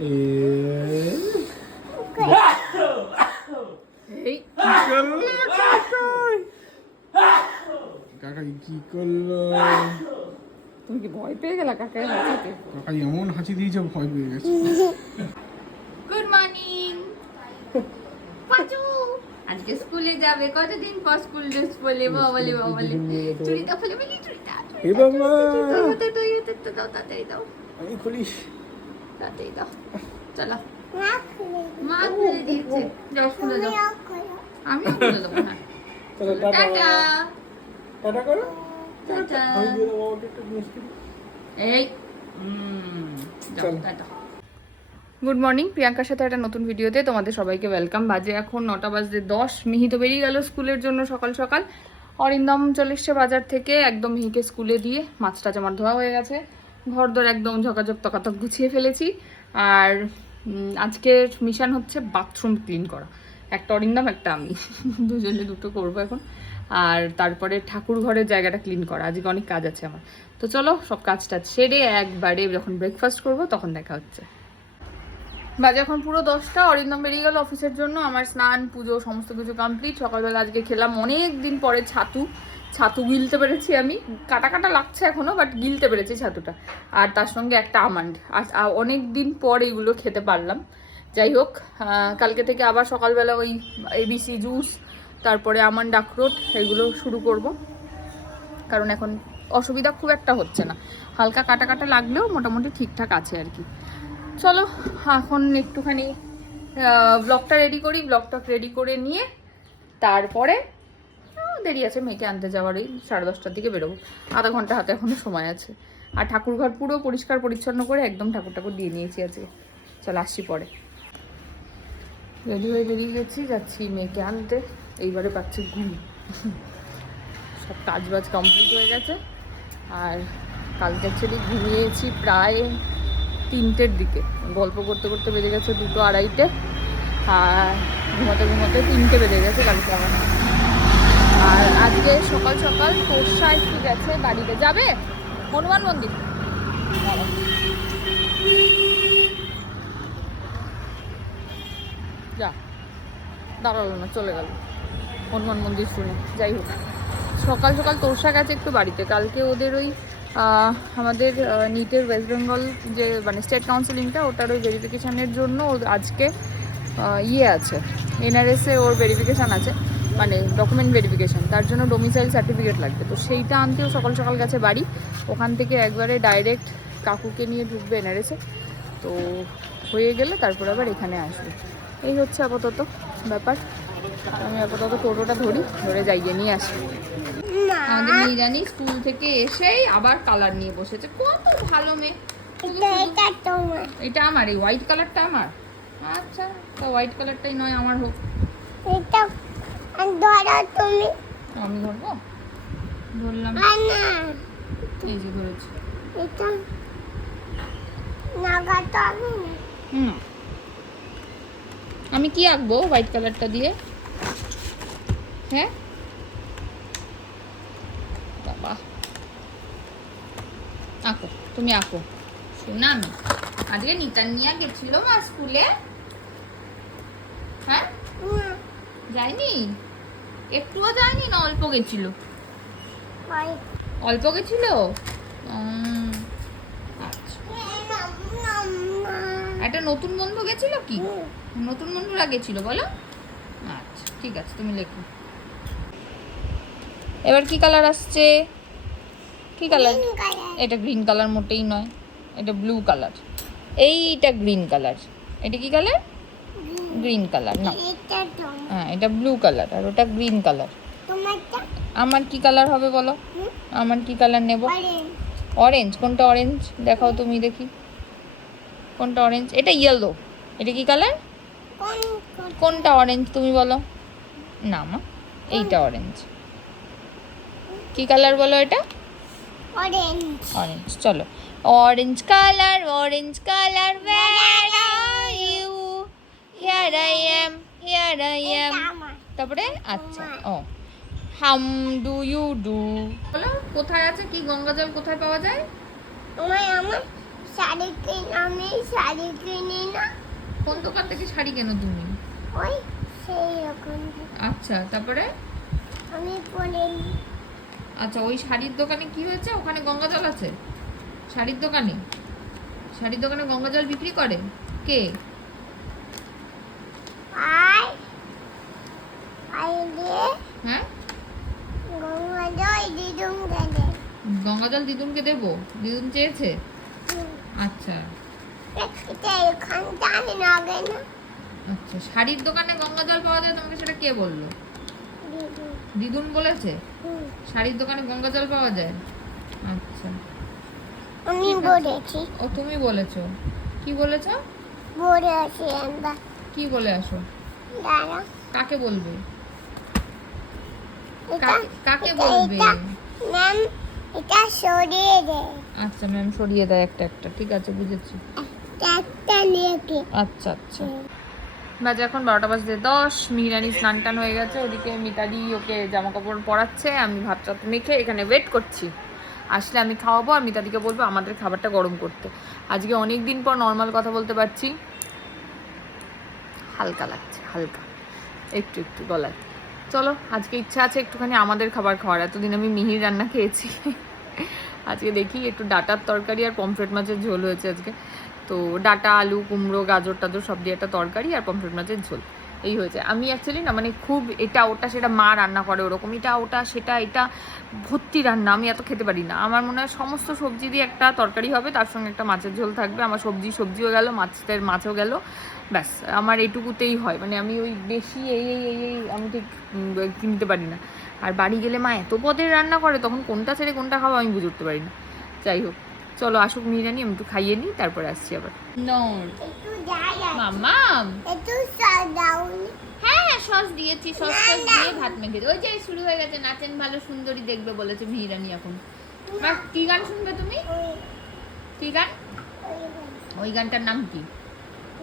এই কি করল তুমি কি ভয় পেয়ে গেলা কাকার হাসিতে কাকাই এমন হাসি দিয়েছে ভয় পেয়ে গেছে গুড মর্নিং পাচু আজকে স্কুলে যাবে কতদিন পর স্কুল ড্রেস পরলে বাবালে বাবালে চুড়িটা খুলে বলি চুড়িটা এ বাবা তাড়াতাড়ি দাও আমি খুলিস তাড়াতাড়ি দাও। চলো। মা খুলে দিয়েছে। যাও স্কুলে যাও আমিও খুলে দেবো হ্যাঁ। চলো টাটা। টাটা। টাটা করো। টাটা। আমি দিয়ে দেবো বাবাকে একটু মিষ্টি এই যাও টাটা। Good morning. প্রিয়াঙ্কার সাথে একটা নতুন ভিডিওতে তোমাদের সবাইকে ওয়েলকাম। বাজে এখন নটা বাজতে দশ। মিহি তো বেরিয়ে গেল স্কুলের জন্য সকাল সকাল। অরিন্দম চলে এসছে বাজার থেকে। একদম মিহিকে স্কুলে দিয়ে মাছ টাছ আমার ধোয়া হয়ে গেছে। ঘর দর একদম ঝকাঝক তকাতক গুছিয়ে ফেলেছি। আর আজকের মিশন হচ্ছে বাথরুম ক্লিন করা। একটা অরিন্দম, একটা আমি। দুজনে দুটো করব এখন। আর তারপরে ঠাকুর ঘরের জায়গাটা ক্লিন করা। আজকে অনেক কাজ আছে আমার। তো চলো, সব কাজ টাজ সেরে একবারে যখন ব্রেকফাস্ট করব, তখন দেখা হচ্ছে। বাজে এখন পুরো দশটা। অরিন্দম বেরিয়ে গেল অফিসের জন্য। আমার স্নান, পুজো, সমস্ত কিছু কমপ্লিট সকালবেলা আজকে খেলাম অনেক দিন পরে ছাতু। ছাতু গিলতে পেরেছি আমি। কাটা কাটা লাগছে এখনও বাট গিলতে পেরেছি ছাতুটা। আর তার সঙ্গে একটা আমান্ড। অনেক দিন পর এইগুলো খেতে পারলাম। যাই হোক কালকে থেকে আবার সকালবেলা ওই এবিসি জুস তারপরে আমান্ড আখরোট, এগুলো শুরু করব। কারণ এখন অসুবিধা খুব একটা হচ্ছে না। হালকা কাটা কাটা লাগলেও মোটামুটি ঠিকঠাক আছে আর কি। চলো, এখন একটুখানি ব্লগটা রেডি করি। ব্লগটা রেডি করে নিয়ে তারপরে দেরি আছে মেয়েকে আনতে যাওয়ার ওই সাড়ে দশটার দিকে বেরোবো। আধা ঘণ্টা হাতে এখনও সময় আছে। আর ঠাকুর ঘর পুরো পরিষ্কার পরিচ্ছন্ন করে একদম ঠাকুর ঠাকুর দিয়ে নিয়েছি আজকে। চল আসছি পরে। রেডি হয়ে বেরিয়ে গেছি, যাচ্ছি মেয়েকে আনতে। এইবারে পাচ্ছি ঘুম। সব কাজ বাজ কমপ্লিট হয়ে গেছে। আর কালকে অ্যাকচুয়ালি ঘুমিয়েছি প্রায় তিনটের দিকে। গল্প করতে করতে বেজে গেছে দুটো আড়াইটে। আর ঘুমাতে ঘুমাতে তিনটে বেজে গেছে কালকে আমার আর আজকে সকাল সকাল তোষা একটু গেছে, বাড়িতে যাবে? হনুমান মন্দির। যা, দাঁড়াল না, চলে গেল। হনুমান মন্দির শুনে, যাই হোক। সকাল সকাল তোষা গেছে একটু বাড়িতে। কালকে ওদের ওই আমাদের নিটের ওয়েস্ট বেঙ্গল যে মানে স্টেট কাউন্সিলিংটা ওটার ওই ভেরিফিকেশানের জন্য আজকে ইয়ে আছে। এনআরএসে ওর ভেরিফিকেশান আছে। মানে ডকুমেন্ট ভেরিফিকেশান তার জন্য ডোমিসাইল সার্টিফিকেট লাগবে। তো সেইটা আনতেও সকাল সকাল গেছে বাড়ি ওখান থেকে একবারে ডাইরেক্ট কাকুকে নিয়ে ঢুকবে এনআরএসে তো হয়ে গেলে তারপর আবার এখানে আসবে। এই হচ্ছে আপাতত ব্যাপার। আমি আপাতত টোটোটা ধরি ধরে যাইয়ে নিয়ে আসি। আমাদের নিরানি স্কুল থেকে এসেই আবার কালার নিয়ে বসেছে। কত ভালো মেয়ে। এটা আমার এই হোয়াইট কালারটা আমার। আচ্ছা তো হোয়াইট কালারটাই নয় আমার হোক। আমি ধরবো? ধরলাম। এই যে ধরেছি। হুম। আমি কি আঁকবো হোয়াইট কালারটা দিয়ে? হ্যাঁ? বাবা। আঁকো তুমি আঁকো। শোনা আমি। আজকে নিতান নিয়ে গেছিল মা স্কুলে। হ্যাঁ? যায়নি? একটুও যায়নি না অল্প গেছিল? অল্প গেছিল? একটা নতুন বন্ধু গেছিল কি? নতুন বন্ধুরা গেছিল বলো? আচ্ছা ঠিক আছে তুমি লেখো। এবার কি কালার আসছে? কি কালার? এটা গ্রিন কালার মোটেই নয় এটা ব্লু কালার। এইটা গ্রিন কালার। এটা কি কালার? গ্রিন কালার না হ্যাঁ এটা ব্লু কালার আর ওটা গ্রিন কালার আমার কি কালার হবে বলো? আমার কি কালার নেব? অরেঞ্জ কোনটা অরেঞ্জ দেখাও তুমি দেখি। কোনটা অরেঞ্জ এটা ইয়েলো এটা কি কালার কোনটা অরেঞ্জ তুমি বলো? না মা এইটা অরেঞ্জ কি কালার বলো এটা? অরেঞ্জ অরেঞ্জ চলো। Orange colour orange colour here i am here i am. তারপরে আচ্ছা ও। হাম ডু ইউ ডু? বলো কোথায় আছে কি? গঙ্গা জল কোথায় পাওয়া যায়? আমার আমার শাড়ি কিনে আমি শাড়ি কিনে না। কোন দোকান থেকে শাড়ি কেন তুমি? ওই সেই রকম। আচ্ছা তারপরে? আমি পরে আচ্ছা ওই শাড়ির দোকানে কি হয়েছে? ওখানে গঙ্গা জল আছে? শাড়ির দোকানে? শাড়ির দোকানে গঙ্গা জল বিক্রি করে? কে? আই আই দিয়ে হ্যাঁ গঙ্গা জল দিদুম দেবো? চেয়েছে? আচ্ছা। এটা এখানটা আমি লাগে না। আচ্ছা শাড়ির দোকানে গঙ্গা জল পাওয়া যায় তোমাকে সেটা কে বলল? দিদুন বলেছে? শাড়ির দোকানে গঙ্গা জল পাওয়া যায়? আচ্ছা। আমি বলেছি। ও তুমি বলেছ। কি বলেছ? বলেছি আমরা। কি বলে আসো? কাকে বলবে? কাকে- কাকে বলবে? ম্যাম এটা সরিয়ে দে। আচ্ছা ম্যাম সরিয়ে দেয় একটা একটা ঠিক আছে বুঝেছি। একটা নিয়ে আচ্ছা আচ্ছা। বাজে এখন বারোটা বাজতে দশ মিহিরানি স্নান টান হয়ে গেছে ওদিকে মিতালি ওকে জামা কাপড় পরাচ্ছে আমি ভাত টাত মেখে এখানে ওয়েট করছি। আসলে আমি খাওয়াবো আর মিতাদিকে বলব আমাদের খাবারটা গরম করতে। আজকে অনেক দিন পর নর্মাল কথা বলতে পারছি। হালকা লাগছে, হালকা। একটু একটু গলায়। চলো, আজকে ইচ্ছা আছে একটুখানি আমাদের খাবার খাওয়ার। এতদিন আমি মিহির রান্না খেয়েছি। আজকে দেখি একটু ডাটার তরকারি আর পমফ্রেট মাছের ঝোল হয়েছে আজকে। তো ডাটা, আলু, কুমড়ো, গাজর, টাজর সব দিয়ে একটা তরকারি আর পমফ্রেট মাছের ঝোল। এই হয়েছে। আমি অ্যাকচুয়ালি না মানে খুব এটা ওটা সেটা মা রান্না করে ওরকম। এটা ওটা সেটা এটা ভর্তি রান্না, আমি এত খেতে পারি না। আমার মনে হয় সমস্ত সবজি দিয়ে একটা তরকারি হবে, তার সঙ্গে একটা মাছের ঝোল থাকবে। আমার সবজি, সবজিও গেল, মাছের মাছও গেল। ব্যাস, আমার এইটুকুতেই হয়। মানে আমি ওই বেশি এই এই এই এই, আমি ঠিক কিনতে পারি না। আর বাড়ি গেলে মা এত পদের রান্না করে, তখন কোনটা ছেড়ে কোনটা খাব আমি বুঝতে পারি না। যাই হোক। চলো আসুক নিয়ে জানি আমি একটু খাইয়ে নিই তারপরে আসছি আবার। নর একটু যাই আছে। মামাম হ্যাঁ হ্যাঁ সস দিয়েছি সস দিয়ে ভাত মেখে ওই যে শুরু হয়ে গেছে নাচেন ভালো সুন্দরী দেখবে বলেছে মিহিরানি এখন। কি গান শুনবে তুমি? কি গান? ওই গানটার নাম কি?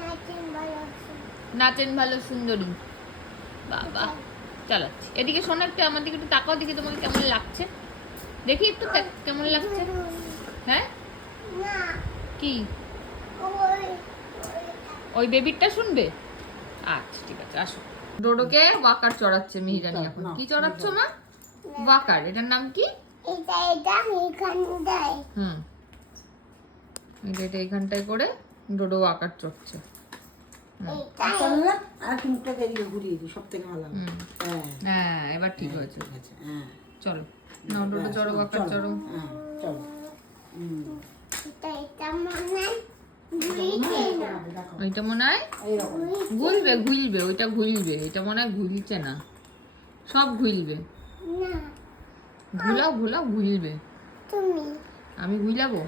নাচেন ভালো নাচেন ভালো সুন্দরী। বাবা চালাচ্ছি। এদিকে শোনো একটু আমার দিকে একটু তাকাও দেখি তোমাকে কেমন লাগছে। দেখি একটু কেমন লাগছে। হ্যাঁ? কি? ওই ওই বেবিরটা শুনবে? আচ্ছা ঠিক আছে আসো। ডোডোকে ওয়াকার চড়াচ্ছে মিহিরানি এখন। কি চড়াচ্ছ মা? ওয়াকার এটার নাম কি? এটা এটা এখানটায় হুম। এটা এইখানটায় করে ডোডো ওয়াকার চড়ছে। হুম। হ্যাঁ। হ্যাঁ এবার ঠিক হয়েছে। ঠিক আছে হ্যাঁ। চলো না ডোডো চড়ো ওয়াকার চড়ো। হ্যাঁ চলো। ওইটা মনে হয়? ঘুরবে ঘুরবে ওইটা ঘুরবে এটা মনে হয় ঘুরছে না। সব ঘুরবে না ঘুলাও ঘুলাও ঘুরবে আমি ঘুলাবো।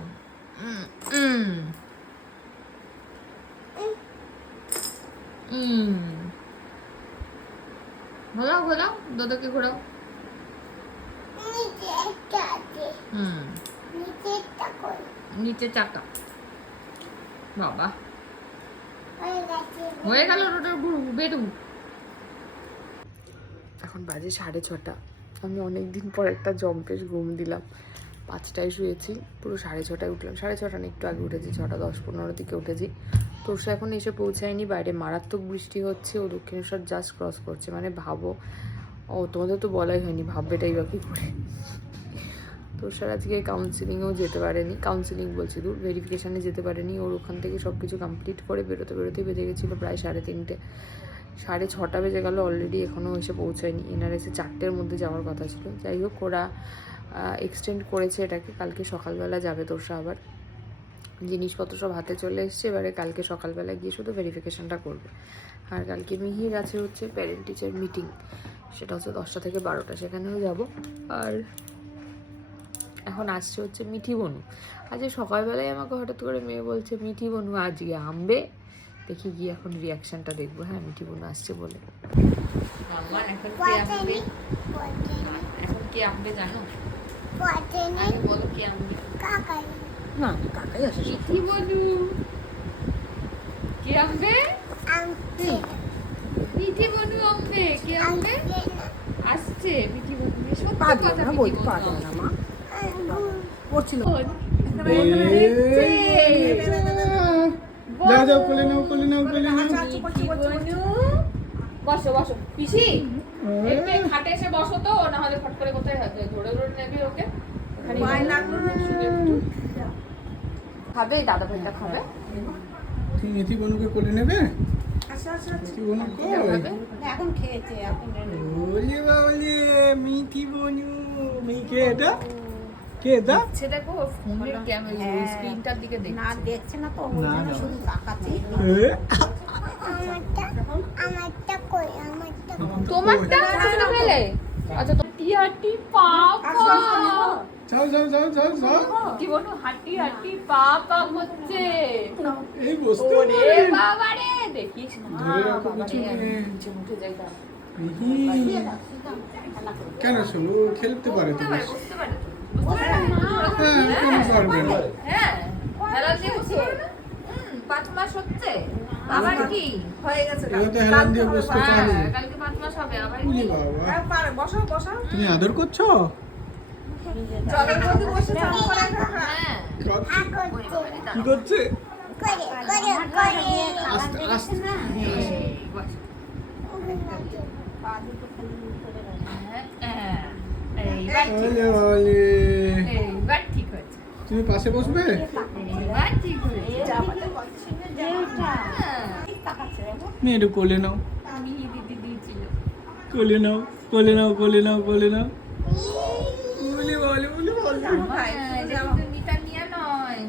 ঘোরাও ঘোরাও দাদাকে ঘোরাও। হুম। নিচে চাকা। বাবা। হয়ে গেল রোডের বেরু এখন বাজে সাড়ে ছটা। আমি অনেক দিন পর একটা জম্পেশ ঘুম দিলাম। পাঁচটায় শুয়েছি পুরো সাড়ে ছটায় উঠলাম। সাড়ে ছটা না একটু আগে উঠেছি ছটা দশ পনেরো দিকে উঠেছি। তো সে এখন এসে পৌঁছায়নি বাইরে। মারাত্মক বৃষ্টি হচ্ছে ও দক্ষিণেশ্বর জাস্ট ক্রস করছে। মানে ভাবো ও তোমাদের তো বলাই হয়নি ভাববেটাই বা কী করে। তো স্যার আজকে কাউন্সিলিংয়েও যেতে পারেনি। কাউন্সিলিং বলছি দূর ভেরিফিকেশানে যেতে পারেনি। ওর ওখান থেকে সব কিছু কমপ্লিট করে বেরোতে বেরোতেই বেজে গেছিল প্রায় সাড়ে তিনটে। সাড়ে ছটা বেজে গেল অলরেডি এখনও এসে পৌঁছায়নি। এনআরএসে চারটের মধ্যে যাওয়ার কথা ছিল। যাই হোক, ওরা এক্সটেন্ড করেছে এটাকে। কালকে সকালবেলা যাবে তোরসা আবার। জিনিসপত্র সব হাতে চলে এসছে। এবারে কালকে সকালবেলা গিয়ে শুধু ভেরিফিকেশানটা করবে। আর কালকে মিহির আছে হচ্ছে প্যারেন্ট টিচার মিটিং সেটা হচ্ছে দশটা থেকে বারোটা। সেখানেও যাব। আর এখন আসছে হচ্ছে মিঠি বনু। আজকে সকালবেলায় আমাকে হঠাৎ করে মেয়ে বলছে মিঠি বনু আজকে আমবে দেখি গিয়ে এখন রিয়াকশনটা দেখব। হ্যাঁ মিঠি বনু আসছে বলে। এখন কে আসবে এখন কে আসবে জানো? আগে বলো কে আসবে কাকাই। না কাকাই আসে সব। কি কে আসবে মিঠি বনু আসবে কে আসবে আসছে। মিঠি বনু সত্যি কথা না মিঠি বনু না মা। আঙ্গুর পড়ছিল। যাও যাও কোলে নাও কোলে নাও কোলে নাও। বসো বসো পিসি একটু খাটে এসে বসো তো না হলে ফট করে কোথায় ধরে ধরে নেবি ওকে? খাবে দাদা ভাইটা খাবে। তুমি মিথি বনুকে কোলে নেবে? আচ্ছা আচ্ছা খাবে এখন খেয়েছে এখন ওলে বাবলে মিথি বনু। মেয়ে এটা? কে এটা সে দেখো ফোনের ক্যামেরা স্ক্রিনটার দিকে না দেখছে দেখছে না তো ওই জন্য শুধু তাকাচ্ছে এ? আমারটা আমারটা কই আমারটা তোমারটা কোথায় ফেলে আচ্ছা তো টিয়াটি পাপা যাও যাও যাও যাও যাও কি বলব হাঁটি হচ্ছে এই বসতে বাবা রে দেখিস না। কেন শোনো খেলতে পারে তো বুঝতে পারে হ্যাঁ কেন পাঁচ মাস হচ্ছে আবার কি হয়ে গেছে হেলান কালকে পাঁচ মাস হবে আবার কি বসো বসো তুমি আদর করছ মধ্যে বসে হ্যাঁ কি করছে করে হ্যাঁ। এইবার ঠিক হয়েছে। তুমি পাশে বসবে? এইবার ঠিক হয়েছে। হ্যাঁ, একটু কোলে নাও। আমি দিদি দিয়েছিল। কোলে নাও কোলে নাও কোলে নাও কোলে নাও। বলে বলে এটা কিন্তু নিতা নিয়া নয়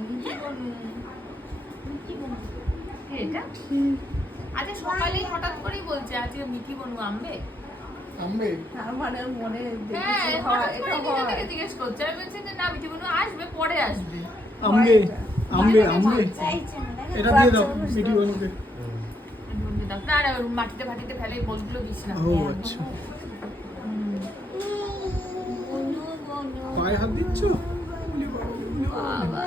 এটা? আজকে সকালেই হঠাৎ করেই বলছে আজকে মিঠি বনু আমবে তার মানে মনে হ্যাঁ হয়, করে এটা হয়। জিজ্ঞেস করছে। আমি বলছি যে না মিঠি আসবে পরে আসবে। আমবে আমবে আমবে এটা দিয়ে দাও মিঠি বনুকে। বলবে দাও। না না ওর মাটিতে ফাটিতে ফেলে বলগুলো দিস না। ও আচ্ছা। পায়ে হাত দিচ্ছ? বাবা, উলি বাবা।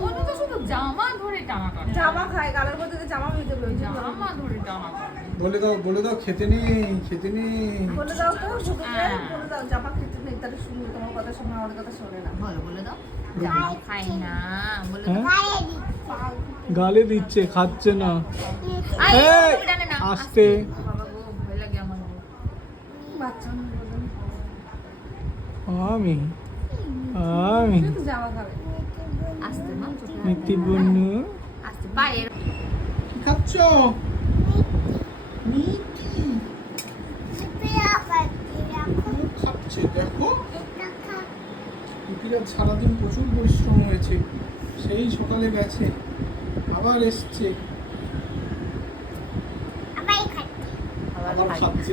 বনু তো শুধু জামা ধরে টানা টানা জামা খায় গালের মধ্যে জামা বলছে জামা ধরে টানা টানা বলে দাও বলে দাও খেতে নেই খেতে নেই। বলে দাও তো শুধু হ্যাঁ। বলে দাও জামা খেতে নেই তাহলে শুনি তোমার কথা শুনে আমার কথা শোনে না। বলো বলে দাও। জামা খাই না বলে দাও। হ্যাঁ? দিচ্ছে গালে দিচ্ছে খাচ্ছে না। আস্তে। আমি আমি। শুধু জামা আস্তে মা চোখে হাত মিথি বনু আস্তে পায়ে কি খাচ্ছ? খাচ্ছে দেখো এটা সারাদিন প্রচুর পরিশ্রম হয়েছে। সেই সকালে গেছে আবার এসছে। আবার খাচ্ছি।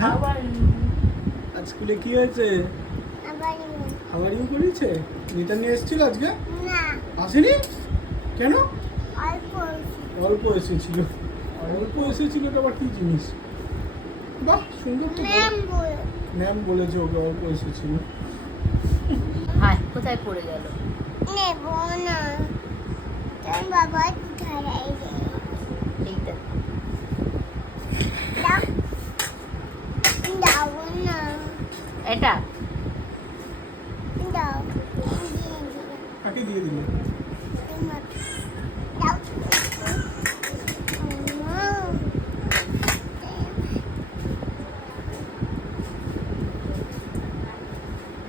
হ্যাঁ? আজ স্কুলে কি হয়েছে? আবার খাবার করেছে নিতা নিয়ে এসেছিল আজকে? আসেনি? কেন? অল্প এসেছিল অল্প এসেছিল এটা আবার কি জিনিস? বাহ সুন্দর তো। ম্যাম ম্যাম বলেছে ওকে অল্প এসেছিল হায় কোথায় পড়ে গেল? নেব না। তোর বাবা ধরাই এইটা দাও। দাও না। এটা? দাও। কাকে দিয়ে দিলে দাও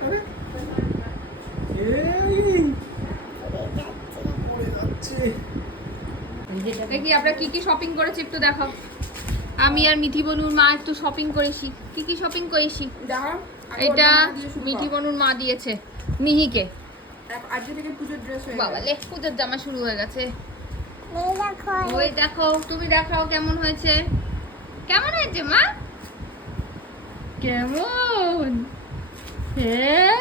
আরে এই পড়ে যাচ্ছে দেখি আমরা কি কি শপিং করেছি একটু দেখাও। আমি আর মিঠি বনুর মা একটু শপিং করেছি। কি কি শপিং করেছি? এটা মিঠি বনুর মা দিয়েছে মিহিকে। পুজোর বাবা লে পুজোর জামা শুরু হয়ে গেছে। ওই দেখো তুমি দেখাও কেমন হয়েছে। কেমন হয়েছে মা? কেমন? হ্যাঁ?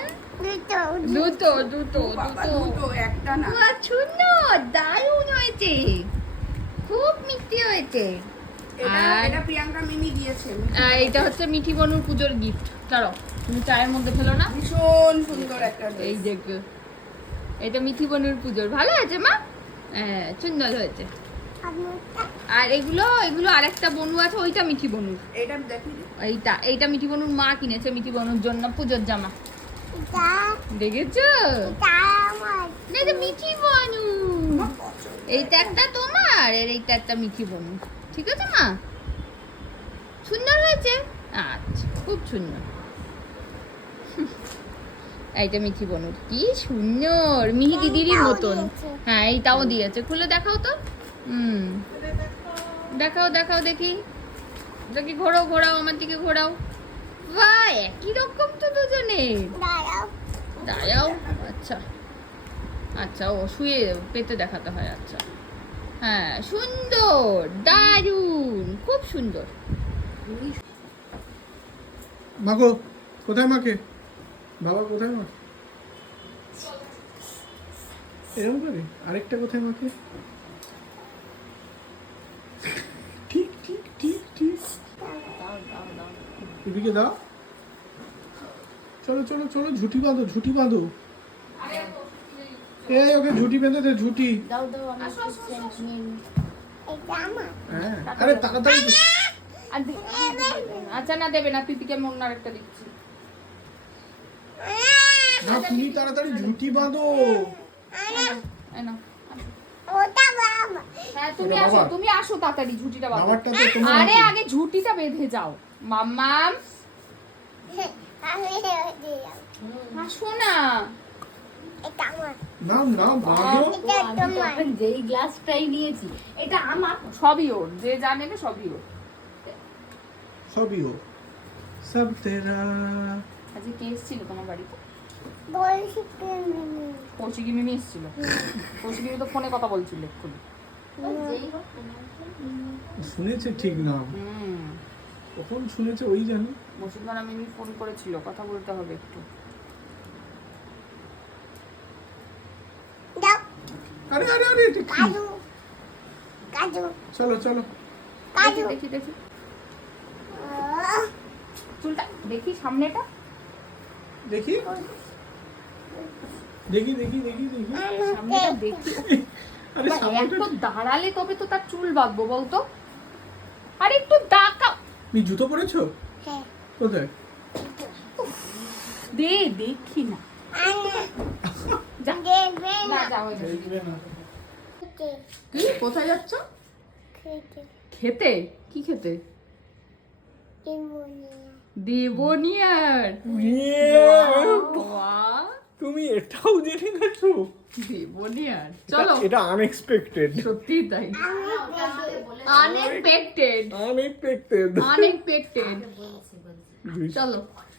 দুটো দুটো দুটো। একটা না। সুন্দর দারুণ হয়েছে। হয়েছে আর- এটা প্রিয়াঙ্কা মিমি দিয়েছে এটা হচ্ছে মিঠি বনুর পুজোর গিফট তুমি চায়ের মধ্যে ফেলো না? ভীষণ সুন্দর একটা এই দেখো এটা মিঠি বনুর পুজোর। ভালো হয়েছে মা? হ্যাঁ সুন্দর হয়েছে। আর এগুলো এগুলো আরেকটা বনু আছে ওইটা মিঠি বনুর। এটা দেখি। এইটা এইটা মিঠি বনুর মা কিনেছে মিঠি বনুর জন্য পুজোর জামা। দেখেছ? এটা আমার। না এটা মিঠি বনু। এইটা একটা তোমার আর এইটা একটা মিঠি বনু ঠিক আছে মা? সুন্দর হয়েছে? আচ্ছা খুব সুন্দর। এইটা মিঠি বনু কি সুন্দর মিহি দিদিরই মতন। হ্যাঁ এইটাও দিয়েছে। খুলে দেখাও তো। হুম। দেখাও দেখাও দেখি। দেখি ঘোরাও ঘোরাও আমার দিকে ঘোরাও। বাহ একই রকম তো দুজনে দাঁড়াও। দাঁড়াও আচ্ছা। আচ্ছা ও শুয়ে পেতে দেখাতে হয় আচ্ছা। হ্যাঁ সুন্দর, দারুণ, খুব সুন্দর। মাগো কোথায় মাকে বাবা কোথায় মা? এরকম করে? আরেকটা কোথায় মাকে ঠিক ঠিক ঠিক ঠিক। এদিকে দাও। চলো চলো চলো, ঝুটি বাঁধো ঝুটি বাঁধো। এই ওকে ঝুটি বেঁধে দে ঝুটি। দাও দাও হ্যাঁ আরে তাড়াতাড়ি আচ্ছা না দেবে না পিপিকে আরেকটা দিচ্ছি। না তুমি তাড়াতাড়ি ঝুটি বাঁধো। হ্যাঁ তুমি আসো তুমি আসো তাড়াতাড়ি ঝুটিটা বাঁধো। আরে আগে ঝুটিটা বেঁধে যাও। মাম্মাম। আমি দিলাম আসো না এটা আমার। নাম নাম বাঁধো এটা যেই গ্লাসটাই নিয়েছি এটা আমার। সবই ওর যে যা নেবে সবই ওর। সবই ও সব তেরা। আজকে কে এসেছিল তোমার বাড়িতে? কৌশিকি মিমি এসেছিল? কৌশিকি তো ফোনে কথা বলছিল এক্ষুনি। শুনেছে ঠিক না হুম। কখন শুনেছে ওই জানে। বসুন্ধরা মিমি ফোন করেছিল কথা বলতে হবে একটু দাও আরে আরে আরে এটা কি? কাজু। কাজু। চলো চলো। কাজু। দেখি দেখি চুলটা দেখি সামনেটা। দেখি। দেখি দেখি দেখি দেখি। সামনেটা দেখি। আরে সামনেটা দাঁড়ালে তবে তো তার চুল বাঁধবো বলতো আর একটু দাঁড়াও তুমি জুতো পরেছো? হ্যাঁ। কোথায়? দে দেখি না। না। দেখবে কি? কোথায় যাচ্ছ? খেতে। কি খেতে? দেবনিয়ার তুমি এটাও জেনে গেছো? দেবনিয়ার চলো। এটা আনএক্সপেক্টেড সত্যি তাই। আনএক্সপেক্টেড আনএক্সপেক্টেড আনএক্সপেক্টেড চলো।